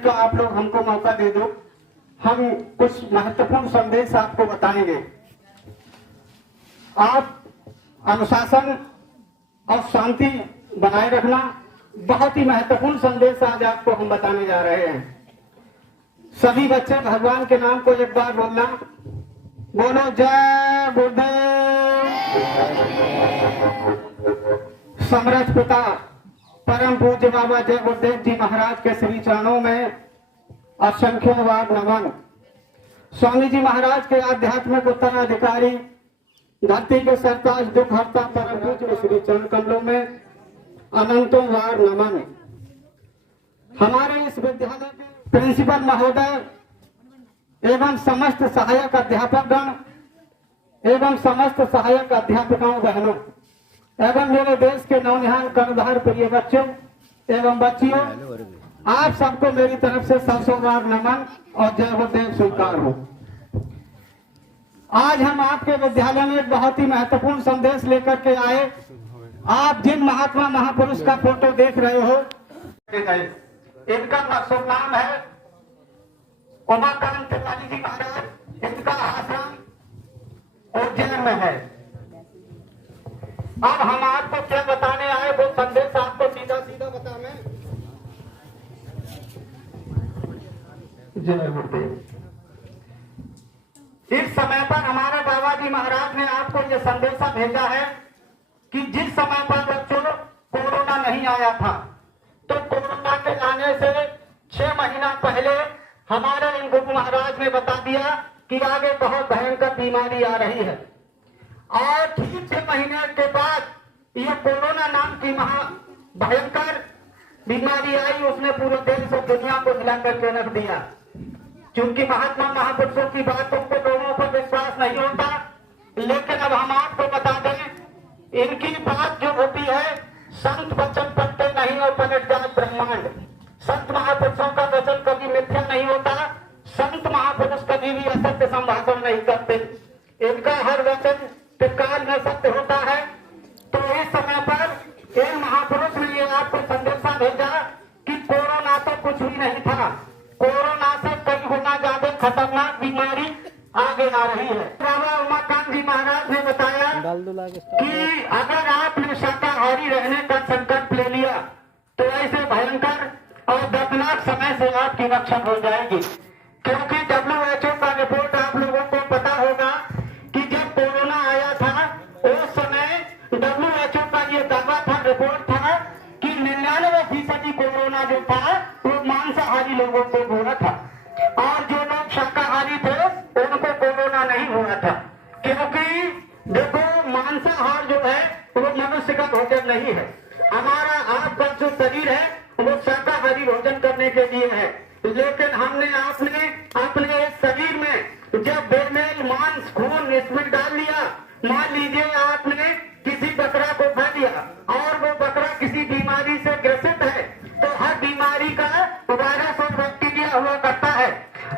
Minute का आप लोग हमको मौका दे दो, हम कुछ महत्वपूर्ण संदेश आपको बताएंगे। आप अनुशासन और शांति बनाए रखना, बहुत ही महत्वपूर्ण संदेश आज आपको हम बताने जा रहे हैं। सभी बच्चे भगवान के नाम को एक बार बोलना, बोलो जय गुरुदेव। समर्थ पिता परम पूज्य बाबा जय गुरुदेव जी महाराज के श्री चरणों में असंख्य बार नमन। स्वामी जी महाराज के आध्यात्मिक उत्तराधिकारी, धरती के सरताज दुख हरता परम पूज्य श्री चरण कमलों में अनंतों बार नमन। हमारे इस विद्यालय के प्रिंसिपल महोदय एवं समस्त सहायक अध्यापकगण एवं समस्त सहायक अध्यापकों बहनों एवं मेरे देश के नौनिहाल कर्णधार प्रिय बच्चों एवं बच्चियों, आप सबको मेरी तरफ से 100 बार नमन और जय गुरुदेव स्वीकार हो। आज हम आपके विद्यालय में एक बहुत ही महत्वपूर्ण संदेश लेकर के आए। आप जिन महात्मा महापुरुष का फोटो देख रहे हो, इनका शुभ नाम है उमाकांत तिवारी जी महाराज। इनका आश्रम उज्जैन में है। अब हम आपको क्या बताने आए, वो संदेश आपको सीधा सीधा बता मैं। जय गुरुदेव। इस समय पर हमारे बाबा जी महाराज ने आपको ये संदेशा भेजा है कि जिस समय पर बच्चों कोरोना नहीं आया था, तो कोरोना के आने से 6 महीना पहले हमारे इन गुरु महाराज ने बता दिया कि आगे बहुत भयंकर बीमारी आ रही है। और ठीक 6 महीने के बाद ये कोरोना नाम की महा भयंकर बीमारी आई। उसने पूरे देश और दुनिया को हिला करके रख दिया। क्योंकि महात्मा महापुरुषों की बात उनको लोगों पर विश्वास नहीं होता, लेकिन अब हम आपको बता दें, इनकी बात जो होती है, संत वचन पढ़ते नहीं और पलट जाए ब्रह्मांड। संत महापुरुषों का वचन कभी मिथ्या नहीं होता। संत महापुरुष कभी भी असत्य संभाषण नहीं करते। इनका हर वचन काल में सत्य होता है। तो इस समय पर इन महापुरुष ने ये आपको संदेशा भेजा कि कोरोना तो कुछ भी नहीं था, कोरोना से कई गुना ज्यादा खतरनाक बीमारी आगे आ रही है। बाबा उमाकांत जी महाराज ने बताया कि अगर आपने शाकाहारी रहने का संकल्प ले लिया तो ऐसे भयंकर और दर्दनाक समय से आपकी रक्षा हो जाएगी। क्योंकि WHO का रिपोर्ट आप लोगों को पता होगा कि जब कोरोना आया था, उस समय WHO का ये दावा था, रिपोर्ट था कि 99% कोरोना जो था वो मांसाहारी लोगों को हो रहा था, और जो लोग शाकाहारी थे उनको कोरोना नहीं हुआ था। क्योंकि देखो, मांसाहार जो है वो मनुष्य का भोजन नहीं है। हमारा आपका जो शरीर है वो शाकाहारी भोजन करने के लिए है। लेकिन हमने आपने अपने इस शरीर में जब बेमेल मांस खून इसमें डाल लिया, मान लीजिए आपने किसी बकरा को खा लिया और वो बकरा किसी बीमारी से ग्रसित है, तो हर बीमारी का वायरस और बैक्टीरिया हुआ करता है।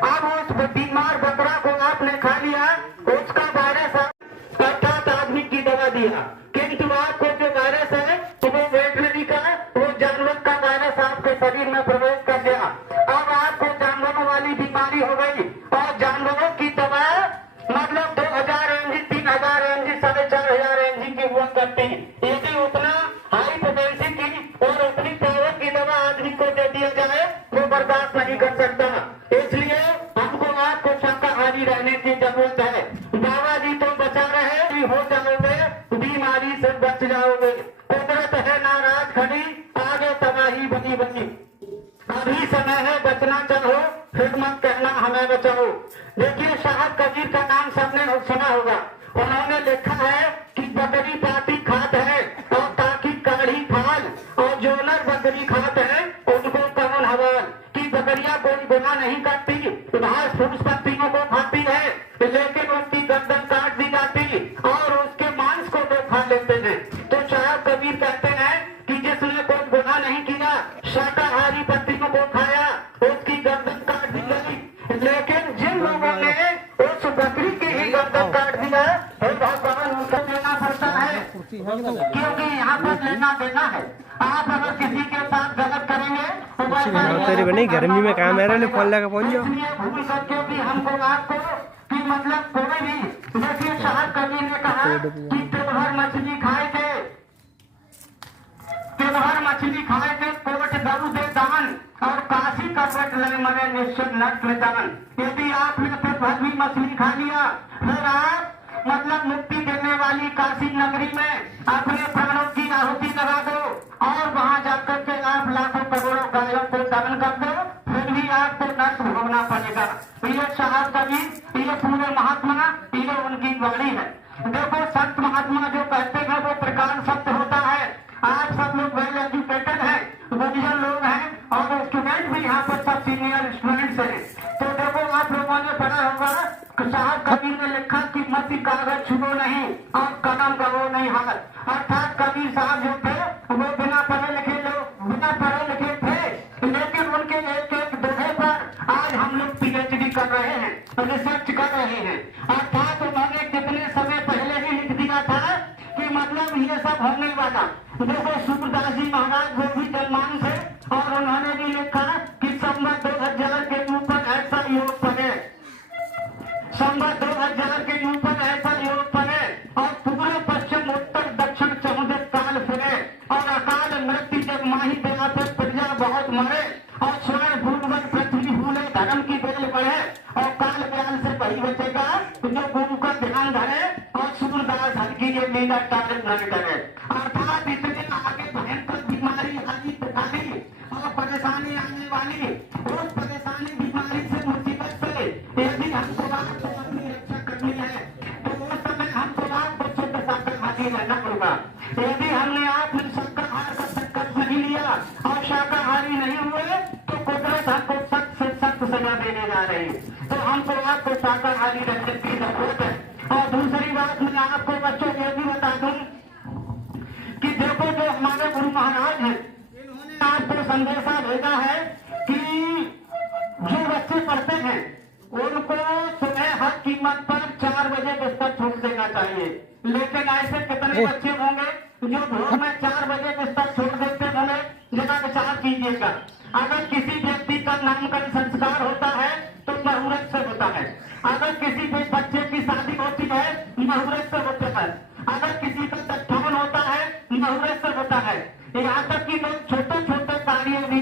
अब उस बीमार बकरा को आपने खा लिया, उसका वायरस अर्थात आदमी की दवा दिया, किंतु आपको जो वायरस है तो वो वेटनरी का, वो जानवर का वायरस आपके शरीर में प्रवेश कर गया। अब आपको जानवरों वाली बीमारी हो गई, और जानवरों की दवा मतलब 2000 mg 3000 mg 4500 mg की हुआ करती। यदि उतना हाई पोटेंसी की और उतनी पावर की दवा आदमी को दे दिया जाए, वो बर्दाश्त नहीं कर सकता। इसलिए हमको आपको शाकाहारी रहने की जरूरत है। बाबा जी तो बचा रहे, हो जाओगे बीमारी से बच जाओगे। कुदरत है नाराज खड़ी, आगे तबाही बनी बनी। अभी समय है बचना चाहो, फिर मत कहना हमें बचाओ। देखिए, साहब कबीर का नाम सबने सुना होगा। उन्होंने लिखा है कि बकरी पाती खात है और ताकि काढ़ी खाल, और जो नर बकरी खात है उनको कौन हवाल। कि बकरियां कोई गुनाह नहीं करती, घास फूस पत्तियों को खाती है, लेकिन उसकी गर्दन काट दी जाती और उसके मांस को वो खा लेते हैं। तो साहब कबीर कहते हैं कि जिसने कोई गुनाह नहीं किया, शाकाहारी पत्तियों को खाया, उसकी गर्दन काट दी गई। लेकिन जिन लोगों ने उस बकरी की ही गर्दन काट दिया, भगवान उनको देना पड़ता है, क्योंकि यहाँ पर लेना देना है। आप अगर किसी के साथ गलत करेंगे तो को नहीं, गर्मी में काम है रे, फोन लगा पहुंच जाओ। भूल करके भी हमको आपको कि मतलब कोई भी देखिए साहब कवि ने कहा कि तिलभर मछली खाए थे, तिलभर मछली खाए थे, कोट दऊ दे दान और काशी का पेट ले मरे निश्चय नट में दान। यदि आपने तिलभर भी मछली खा लिया फिर आप मतलब मुक्ति देने वाली काशी नगरी में अपने प्राणों की आहुति लगा दो और वहां जाकर के आप लाखों करोड़ों गायों को दमन कर दो, फिर भी आपको नर्क भोगना पड़ेगा। ये साहब कवि, ये पूरे महात्मा, ये उनकी वाणी है। देखो संत महात्मा जो कहते हैं वो प्रकार सत्य होता है। आप सब लोग वेल एजुकेटेड हैं, गुरुजन लोग हैं और स्टूडेंट भी यहाँ पर सब सीनियर स्टूडेंट्स हैं। तो देखो आप लोगों ने पढ़ा होगा साहब कवि ने लिखा कि मसी कागज छुओ नहीं और कदम गवो नहीं हाथ। अर्थात कवि साहब जो थे वो बिना पढ़े लिखे लोग, बिना पढ़े लिखे थे, लेकिन उनके एक एक दोहे पर आज हम लोग पीएचडी कर रहे हैं, रिसर्च कर रहे हैं। अर्थात उन्होंने कितने समय पहले ही लिख दिया था कि मतलब ये सब होने वाला। देखो सूरदास जी महाराज वो भी जन्मान थे और उन्होंने भी लिखा कि संवत 2000 के ऊपर ऐसा योग पड़े, संवत 2000 के ऊपर ऐसा योग पड़े और पूरे पश्चिम उत्तर दक्षिण समुद्र काल फिरे और अकाल मृत्यु जब माही दया पे प्रजा बहुत मरे और स्वर्ण भूलवन पृथ्वी भूले धर्म की बेल बढ़े और काल ब्याल से वही बचेगा जो गुरु का ध्यान धरे और सूरदास हल्की ये लीला टाल नहीं डरे। अर्थात इतने आगे भयंकर बीमारी आई पुकारी और परेशानी आने वाली, उस परेशानी बीमारी से मुसीबत से यदि हमको आपको अपनी रक्षा करनी है तो उस समय हमको आपको शुद्ध शाकाहारी रहना होगा। यदि हमने आप शाकाहार का संकल्प नहीं लिया और शाकाहारी नहीं हुए तो कुदरत हमको सख्त से सख्त सजा देने जा रही है। तो हमको आपको शाकाहारी रहने की जरूरत है। और दूसरी बात मैं आपको बच्चों ये भी बता दूं कि देखो जो हमारे गुरु महाराज हैं इन्होंने आपको संदेशा भेजा है कि जो बच्चे पढ़ते हैं उनको सुबह हर कीमत पर 4 बजे बिस्तर छोड़ देना चाहिए। लेकिन ऐसे कितने बच्चे होंगे जो भोर में 4 बजे बिस्तर छोड़ देते होंगे, जरा विचार कीजिएगा। अगर किसी व्यक्ति का नामकरण संस्कार होता है तो मुहूर्त से होता है, अगर किसी भी बच्चे की शादी होती है मुहूर्त से होता है, अगर किसी का दत्तावन होता है मुहूर्त से होता है, यहाँ तक कि लोग छोटे छोटे कार्य भी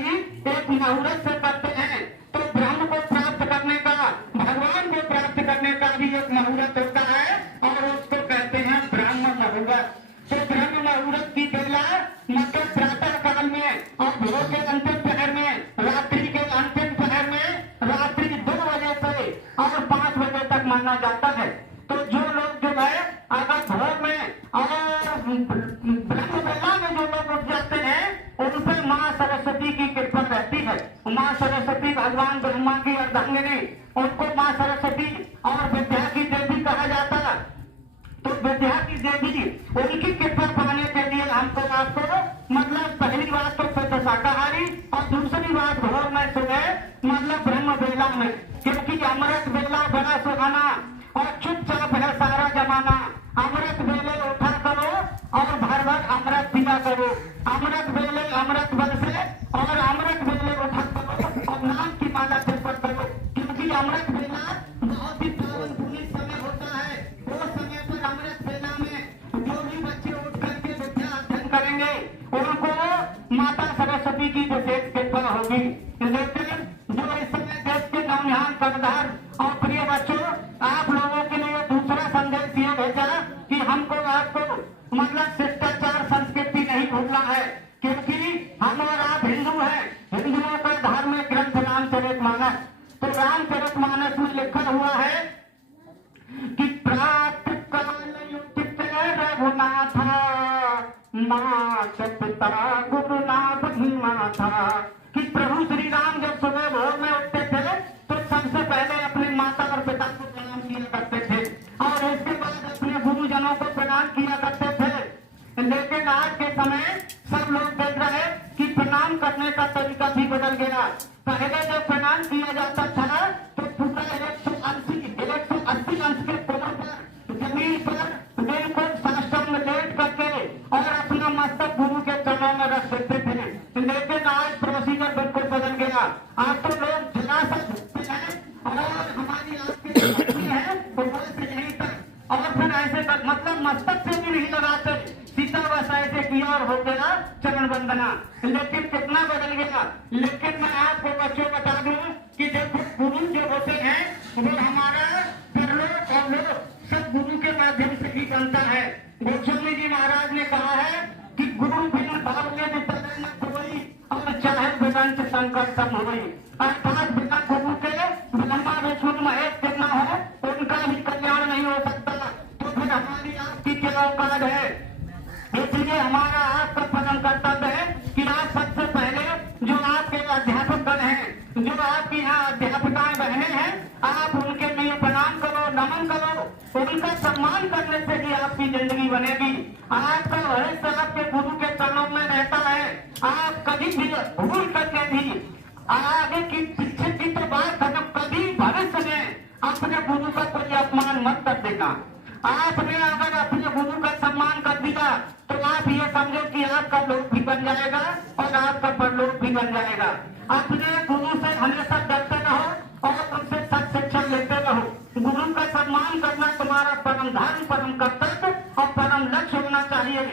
एक मुहूर्त से करते हैं। तो ब्रह्म को प्राप्त करने का, भगवान को प्राप्त करने का भी एक मुहूर्त होता है और उसको कहते हैं ब्रह्म मुहूर्त। तो ब्रह्म मुहूर्त की बेला मकर प्रातः काल में और भोर के अंतिम पहर में, रात्रि के अंतिम पहर में, रात्रि 2 बजे से और 5 बजे तक माना जाता है। तो जो लोग जो है अगर भोर में और ब्रह्म बेला में जो लोग उठ जाते हैं उन पर माँ सरस्वती की कृपा रहती है। माँ सरस्वती भगवान ब्रह्मा की अर्धांगिनी, उनको माँ सरस्वती और विद्या की देवी कहा जाता है। तो विद्या की देवी उनकी कृपा पाने के लिए हमको आपको मतलब पहली बात तो शुद्ध शाकाहारी और दूसरी बात भोर में सुबह मतलब ब्रह्म बेला में, क्योंकि अमृत बेला बड़ा सुहाना और चुपचाप है सारा जमाना। अमृत बेले उठा करो और भर भर अमृत पिया करो, अमृत बेले अमृत बरसे और अमृत बेले उठा करो और नाम की माला जपत करो, क्योंकि अमृत बेला बहुत ही पावन पुण्य समय होता है। उस समय पर अमृत बेला में जो भी बच्चे उठ करके विद्या अध्ययन करेंगे उनको माता सरस्वती की विशेष कृपा होगी। लेकिन जो इस समय देश के नौनिहाल कर्णधार और प्रिय बच्चों, आप लोगों के लिए दूसरा संदेश ये भेजा कि हमको आपको मतलब शिष्टाचार संस्कृति नहीं भूलना है, क्योंकि हम और आप हिंदू हैं। हिंदुओं का धार्मिक ग्रंथ रामचरितमानस, तो रामचरितमानस में लिखा हुआ है कि प्रातः काल उठित रघुनाथा, माता पिता गुरुनाथ माथा। कि प्रभु श्री राम जब सुबह भोर में उठते थे तो सबसे पहले अपने माता और पिता को प्रणाम किया करते थे और इसके बाद अपने गुरुजनों को प्रणाम किया करते थे। लेकिन आज के समय सब लोग देख रहे कि प्रणाम करने का तरीका भी बदल गया। पहले जब प्रणाम किया जाता था तो पूरा 180 अंश के कोण पर जमीन पर बिल्कुल साष्टांग लेट करके और अपना मस्तक गुरु के चरणों में रख देते थे। लेकिन आज प्रोसीजर बिल्कुल बदल गया। आप तो लोग जला सकते हैं और हमारी आपकी जो भक्ति है वो से यहीं तक और फिर ऐसे तक मतलब मस्तक से भी नहीं लगाते, सीधा बस ऐसे किया और हो गया चरण वंदना। लेकिन कितना बदल गया। लेकिन मैं आपको बच्चों बता दूं कि देखो गुरु जो होते हैं वो हमारा परलोक और लोक सब गुरु के माध्यम से ही बनता है। गोस्वामी जी महाराज ने कहा है कि गुरु बिना भाव ले न कोई और चाहे वेदांत संकट सम होई। अर्थात बिना गुरु के ब्रह्मा विष्णु महेश कितना हो उनका भी कल्याण नहीं हो सकता। तो फिर हमारी आपकी क्या औकात है। इसलिए हमारा आपका परम कर्तव्य है कि आप सबसे पहले जो आपके अध्यापक गण हैं, जो आपकी यहाँ अध्यापिकाएं बहनें हैं, आप उनके लिए प्रणाम करो, नमन करो। उनका सम्मान करने से ही आपकी जिंदगी बनेगी। आपका भविष्य आपके गुरु के चरणों में रहता है। आप कभी भी भूल करके भी आगे की पीछे की तो बात खत्म, कभी भविष्य में अपने गुरु का कोई अपमान मत कर देना। आपने अगर अपने गुरु का सम्मान कर दिया तो आप ये समझो कि आपका लोक भी बन जाएगा और आपका परलोक भी बन जाएगा। अपने गुरु से हमेशा डरते रहो और उनसे सच शिक्षा लेते रहो। गुरु का सम्मान करना तुम्हारा परम धर्म, परम कर्तव्य और परम लक्ष्य होना चाहिए।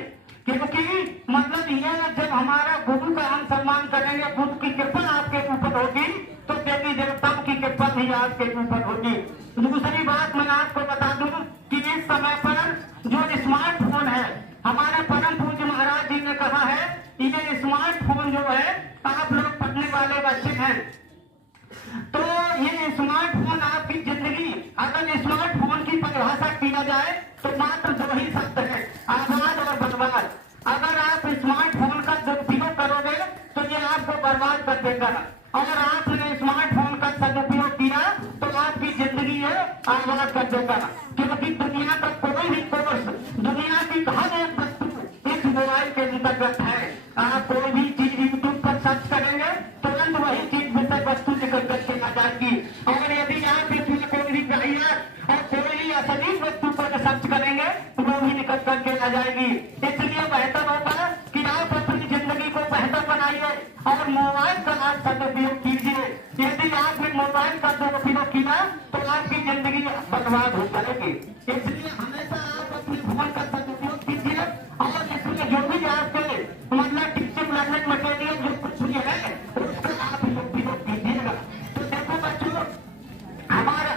क्योंकि मतलब ये जब हमारा गुरु का हम सम्मान करेंगे, गुरु की कृपा आपके ऊपर होगी तो देवी देवताओं की कृपा भी आपके ऊपर होगी। दूसरी बात मैं आपको बता दूं कि इस समय पर जो स्मार्टफोन है, हमारे परम पूज्य महाराज जी ने कहा है ये स्मार्टफोन जो है आप लोग पढ़ने वाले बच्चे हैं तो ये स्मार्टफोन आपकी जिंदगी, अगर स्मार्टफोन की परिभाषा किया जाए तो मात्र दो ही शब्द है, आबाद और बर्बाद। अगर आप स्मार्टफोन का दुरुपयोग करोगे तो ये आपको बर्बाद कर देगा और आपने स्मार्टफोन का सदुपयोग किया तो आपकी जिंदगी है आबाद कर देगा। क्योंकि दुनिया का कोई भी कोर्स, दुनिया की हर एक वस्तु इस मोबाइल के अंतर्गत है। आप कोई भी चीज यूट्यूब पर सर्च करेंगे तुरंत वही चीज विषय वस्तु निकल करके आ जाएगी। और यदि आप इसमें कोई भी वाहियात और कोई भी असली वस्तु पर सर्च करेंगे तो वो भी निकल करके आ जाएगी। इसलिए बेहतर होगा कि आप अपनी जिंदगी को बेहतर बनाइए और मोबाइल का आप सदुपयोग कीजिए। यदि आपने मोबाइल का दुरुपयोग किया तो आपकी जिंदगी बर्बाद हो जाएगी। इसलिए हमेशा आप अपने फोन का सदुपयोग कीजिए और इसमें जो भी आपके मतलब टीचिंग लर्निंग मटेरियल जो कुछ भी है उसका आप उपयोग कीजिएगा। तो देखो बच्चों, हमारा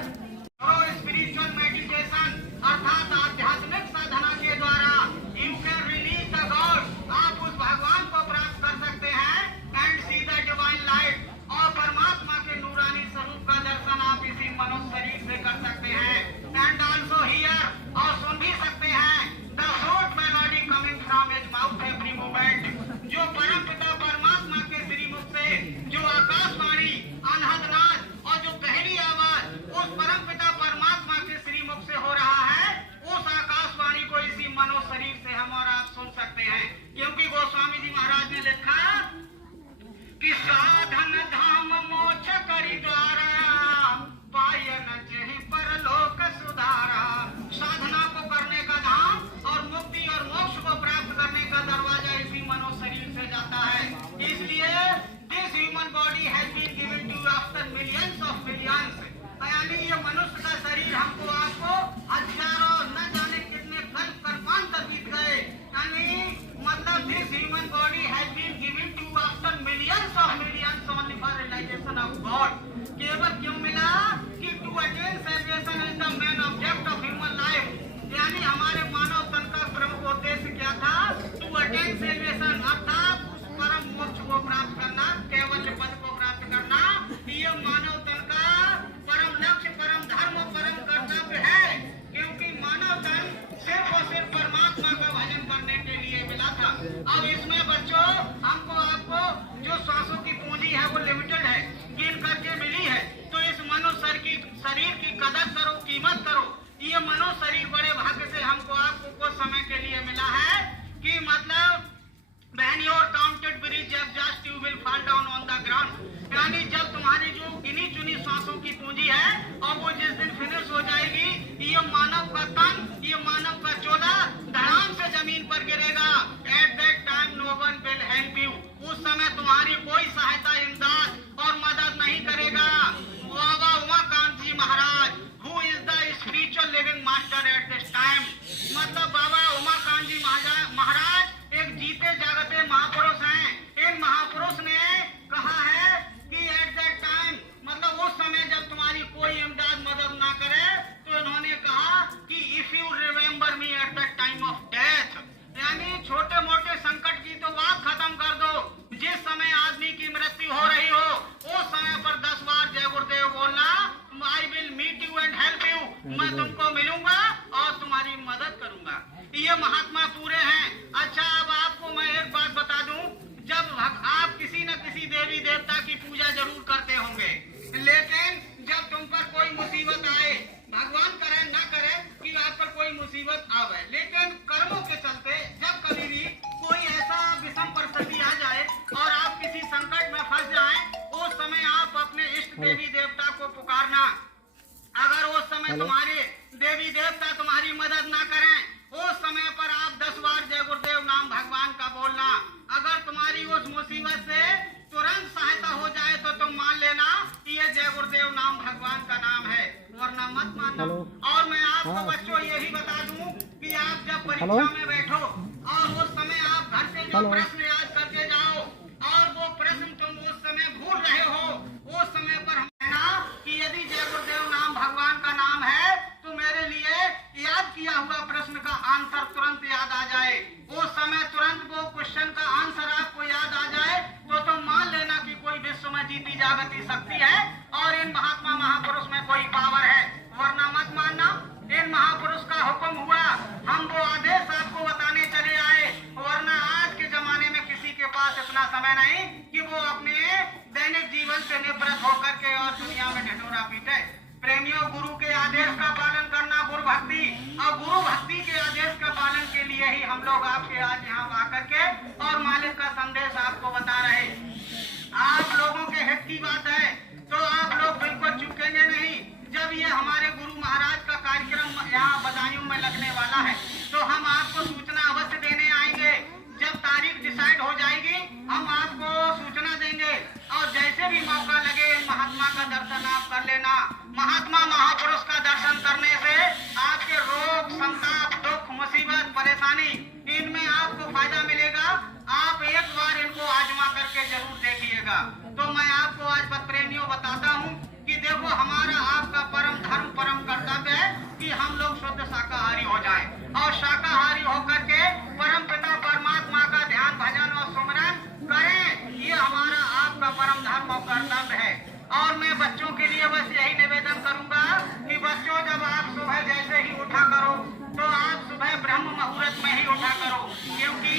स्पिरिचुअल मेडिटेशन अर्थात आध्यात्मिक साधना के द्वारा you can release the God, आप उस भगवान को प्राप्त कर सकते हैं and see the divine light, और परमात्मा के नूरानी स्वरूप का दर्शन आप इसी मनुष्य शरीर से कर सकते हैं। एंड ऑल्सो हियर, और सुन भी सकते हैं the short melody coming from his mouth every moment, जो परम पिता परमात्मा के श्रीमुख से जो आकाशवाणी अनहद नाद और जो गहरी आवाज उस परम पिता परमात्मा के श्रीमुख से हो रहा है, उस आकाशवाणी को इसी मनुष्य शरीर से हम और आप सुन सकते हैं। क्योंकि गोस्वामी जी महाराज ने लिखा कि साधन धाम मोक्ष करी द्वारा पायन चहि परलोक सुधारा। साधना को करने का धाम और मुक्ति और मोक्ष को प्राप्त करने का दरवाजा इसी मनुष्य शरीर से जाता है। इसलिए this human body has been given to after millions of millions, यानी ये मनुष्य का शरीर हमको आपको हजारों न जाने कितने कल्पांतर बीत गए, यानी मतलब this human body has been given to after millions of millions only for realisation of God. केवल क्यों मिला कि to attain salvation is the main object of human life, यानी हमारे मानव तन का प्रमुख उद्देश्य क्या था? टू अटेन सैल्वेशन अर्थात उस परम मोक्ष को प्राप्त करना, केवल पद को प्राप्त करना। ये मानव तन का परम लक्ष्य, परम धर्म, परम कर्तव्य है। क्योंकि मानव तन सिर्फ और सिर्फ परमात्मा का भजन करने के लिए मिला था। अब इसमें बच्चों हमको आपको जो सांसों की पूंजी है वो लिमिटेड है, गिन करके करूंगा। ये महात्मा पूरे हैं। अच्छा, अब आपको मैं एक बात बता दूं, जब आप किसी न किसी देवी देवता की पूजा जरूर करते होंगे, लेकिन जब तुम पर कोई मुसीबत आए, भगवान करे ना करे कि आप पर कोई मुसीबत आवे, लेकिन कर्मों के चलते जब कभी भी कोई ऐसा विषम परिस्थिति आ जाए और आप किसी संकट में फंस जाएं, उस समय आप अपने इष्ट देवी देवता को पुकारना। अगर उस समय तुम्हारे देवी देवता तुम्हारी मदद ना करें, उस समय पर आप 10 बार जय गुरुदेव नाम भगवान का बोलना। अगर तुम्हारी उस मुसीबत से तुरंत सहायता हो जाए तो तुम मान लेना कि ये जय गुरुदेव नाम भगवान का नाम है, वरना मत मानना। और मैं आपको बच्चों यही बता दूं कि आप जब परीक्षा में बैठो और उस समय आप घर से जो प्रश्न याद करके जाओ और वो प्रश्न तुम उस समय भूल रहे हो, उस समय पर हम कहना कि यदि जय गुरुदेव नाम भगवान का नाम है तो मेरे लिए याद किया हुआ प्रश्न का आंसर तुरंत याद आ जाए। उस समय तुरंत वो क्वेश्चन का आंसर आपको याद आ जाए तो तुम मान लेना कि कोई विश्व में जीती जागती शक्ति है और इन महात्मा महापुरुष में कोई पावर है, वरना मत मानना। इन महापुरुष का हुक्म हुआ, हम वो आदेश आपको बताने चले आए, वरना आज के जमाने में किसी के पास इतना समय नहीं कि वो अपने दैनिक जीवन से निवृत्त होकर के और दुनिया में ढिढोरा पीटे। प्रेमियों, गुरु के आदेश का पालन करना गुरु भक्ति, और गुरु भक्ति के आदेश का पालन के लिए ही हम लोग आपके आज यहाँ आकर के और मालिक का संदेश आपको बता रहे। आप लोगों के हित की बात है तो आप लोग बिल्कुल चूकेंगे नहीं। जब ये हमारे गुरु महाराज का कार्यक्रम यहाँ बदायूं में लगने वाला है तो हम आपको सूचना अवश्य देने आएंगे। जब तारीख डिसाइड हो जाएगी हम आपको सूचना देंगे और जैसे भी मौका लगे महात्मा का दर्शन आप कर लेना। महात्मा महापुरुष का दर्शन करने से आपके रोग, संताप, दुख, मुसीबत, परेशानी, इनमें आपको फायदा मिलेगा। आप एक बार इनको आजमा करके जरूर देखिएगा। तो मैं आपको आज पद प्रेमियों बताता हूँ कि देखो, हमारा आपका परम धर्म, परम कर्तव्य है कि हम लोग शुद्ध शाकाहारी हो जाएं और शाकाहारी होकर के परम पिता परमात्मा का ध्यान, भजन और सुमरन करें। ये हमारा आपका परम धर्म और कर्तव्य है। और मैं बच्चों के लिए बस यही निवेदन करूंगा कि बच्चों, जब आप सुबह जैसे ही उठा करो तो आप सुबह ब्रह्म मुहूर्त में ही उठा करो, क्योंकि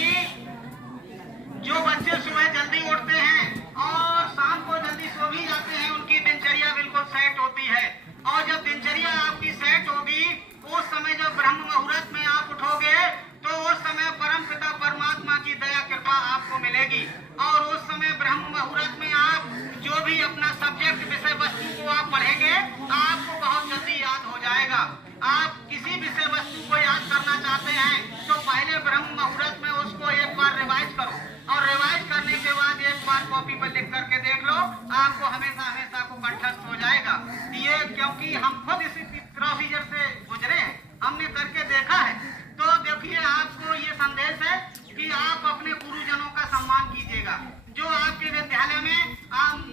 जो बच्चे सुबह जल्दी उठते हैं और शाम को जल्दी सो भी जाते हैं, उनकी दिनचर्या बिल्कुल सेट होती है। और जब दिनचर्या आपकी सेट होगी, उस समय जब ब्रह्म मुहूर्त में आप उठोगे तो उस समय परम पिता परमात्मा की दया कृपा आपको मिलेगी। और उस समय ब्रह्म मुहूर्त में आप जो भी अपना सब्जेक्ट, विषय वस्तु को आप पढ़ेंगे, आपको बहुत जल्दी याद हो जाएगा। आप किसी विषय वस्तु को याद करना चाहते हैं तो पहले ब्रह्म मुहूर्त में उसको एक बार रिवाइज करो और रिवाइज करने के बाद एक बार कॉपी पर लिख करके देख लो, आपको हमेशा हमेशा को कंठस्थ हो जाएगा। ये क्योंकि हम खुद इसी प्रोसीजर से गुजरे हैं, हमने करके देखा है। तो देखिए, आपको ये संदेश है कि आप अपने गुरुजनों का सम्मान कीजिएगा। जो आपके विद्यालय में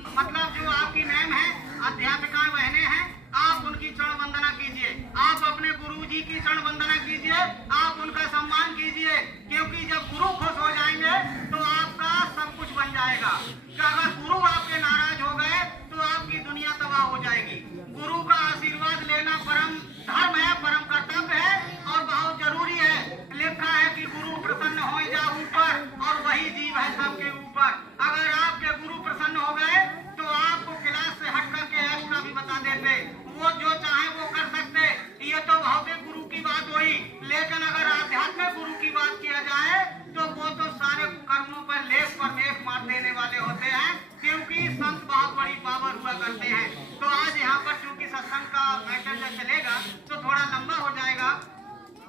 मतलब जो आपकी मैम है, अध्यापिका बहनें हैं, आप उनकी चरण वंदना कीजिए। आप अपने गुरु जी की चरण वंदना कीजिए, आप उनका सम्मान कीजिए, क्योंकि जब गुरु खुश हो जाएंगे तो आपका सब कुछ बन जाएगा। कि अगर गुरु आपके नाराज हो गए तो आपकी दुनिया तबाह हो जाएगी। गुरु का आशीर्वाद लेना परम धर्म है, परम कर्तव्य है और बहुत जरूरी है। लिखा है कि गुरु प्रसन्न हो जा ऊपर और वही जीव है सबके ऊपर। अगर आपके गुरु प्रसन्न हो गए तो आपको क्लास से हट करके एक्स्ट्रा भी बता देते, वो जो चाहे वो कर सकते। ये तो भौतिक गुरु की बात हुई, लेकिन अगर आध्यात्मिक गुरु की बात किया जाए तो वो तो सारे कर्मों पर लेख पर लेख मार देने वाले होते हैं, क्योंकि संत बहुत बड़ी पावर हुआ करते हैं। तो आज यहाँ पर चूंकि सत्संग का मैटर जब चलेगा तो थोड़ा लंबा हो जाएगा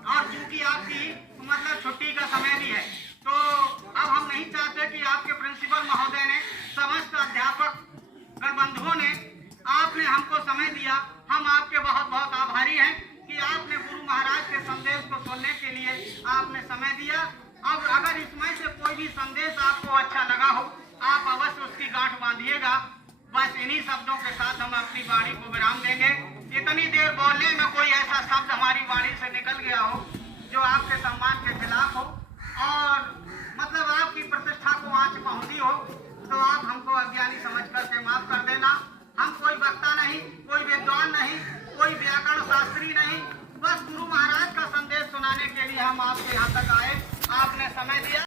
और चूंकि आपकी मतलब छुट्टी का समय भी है, तो अब हम नहीं चाहते कि आपके प्रिंसिपल महोदय ने, समस्त अध्यापक बंधुओं ने, आपने हमको समय दिया। हम आपके बहुत बहुत आभारी हैं कि आपने गुरु महाराज के संदेश को सुनने के लिए आपने समय दिया। अब अगर इसमें से कोई भी संदेश आपको अच्छा लगा हो, आप अवश्य उसकी गांठ बांधिएगा। बस इन्हीं शब्दों के साथ हम अपनी वाणी को विराम देंगे। इतनी देर बोलने में कोई ऐसा शब्द हमारी वाणी से निकल गया हो जो आपके सम्मान के खिलाफ हो और मतलब आपकी प्रतिष्ठा को आंच पहुंची हो, तो आप हमको अज्ञानी समझ करके माफ कर देना। हम कोई वक्ता नहीं, कोई विद्वान नहीं, कोई व्याकरण शास्त्री नहीं, बस गुरु महाराज का संदेश सुनाने के लिए हम आपके यहाँ तक आए, आपने समय दिया।